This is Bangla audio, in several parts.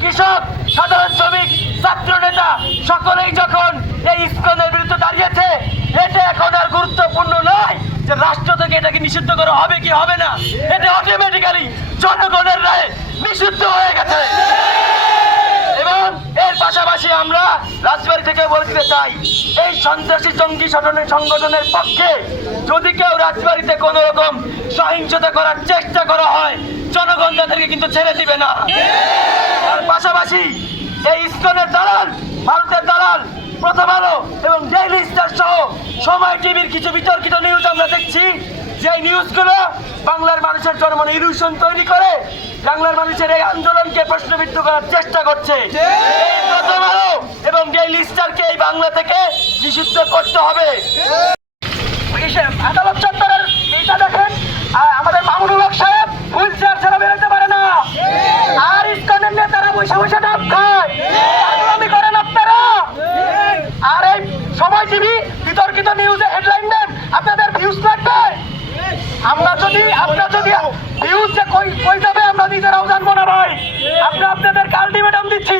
কৃষক, সাধারণ শ্রমিক, ছাত্র নেতা, সকলেই যখন এই ইস্কনের বিরুদ্ধে দাঁড়িয়েছে, এটা এখন আর গুরুত্বপূর্ণ নয় যে রাষ্ট্র থেকে এটাকে নিষিদ্ধ করা হবে কি হবে না। এটা অটোমেটিক্যালি জনগণের রায়ে নিষিদ্ধ হয়ে গেছে এবং এর পাশাপাশি আমরা থেকে বলতে চাই, এই সন্ত্রাসী জঙ্গি সংগঠনের সংগঠনের পক্ষে যদি কেউ রাজবাড়িতে কোনো রকম সহিংসতা করার চেষ্টা করা হয়, জনগণ তাদেরকে কিন্তু ছেড়ে দিবে না। তার পাশাপাশি এই ইস্কনের দালাল, ভারতের দালাল, প্রথম আলো এবং ডেইলি স্টার সহ সময় টিভির কিছু বিতর্কিত নিউজ আমরা দেখছি। যে নিউজগুলো বাংলার মানুষের জন্য মানে ইলুশন তৈরি করে বাংলার মানুষের এই আন্দোলনকে প্রশ্নবিদ্ধ করার চেষ্টা করছে। এবং ডেইলি স্টারকে এই বাংলা থেকে নিষিদ্ধ করতে হবে। আদালত চত্বরের এইটা দেখেন আমাদের মামুনুল হক সাহেব হুইল চেয়ার ছাড়া বেরোতে পারে না। আর ইস্কনের নেতারা বসে বসে ডাব খায়। পাগলামি করেন আপনারা। আর এই সময় টিভি বিতর্কিত নিউজে হেডলাইন দেন আপনাদের ভিউজ লাগবে। আমরা যদি আমরা যদি ভিউজ যে কই কই যাবে, আমরা নিজেরাও জানব না ভাই। আমরা আপনাদেরকে আলটিমেটাম দিচ্ছি।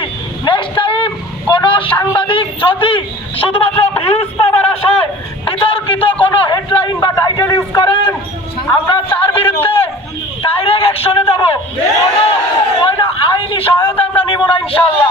নেক্সট টাইম কোন সাংবাদিক যদি শুধুমাত্র ভিউজ পাওয়ার আশায় বিতর্কিত কোনো হেডলাইন বা টাইটেল ইউজ করেন, আমরা তার বিরুদ্ধে ডাইরেক্ট অ্যাকশনে যাব। আইনি সহায়তা আমরা নিব না ইনশাআল্লাহ।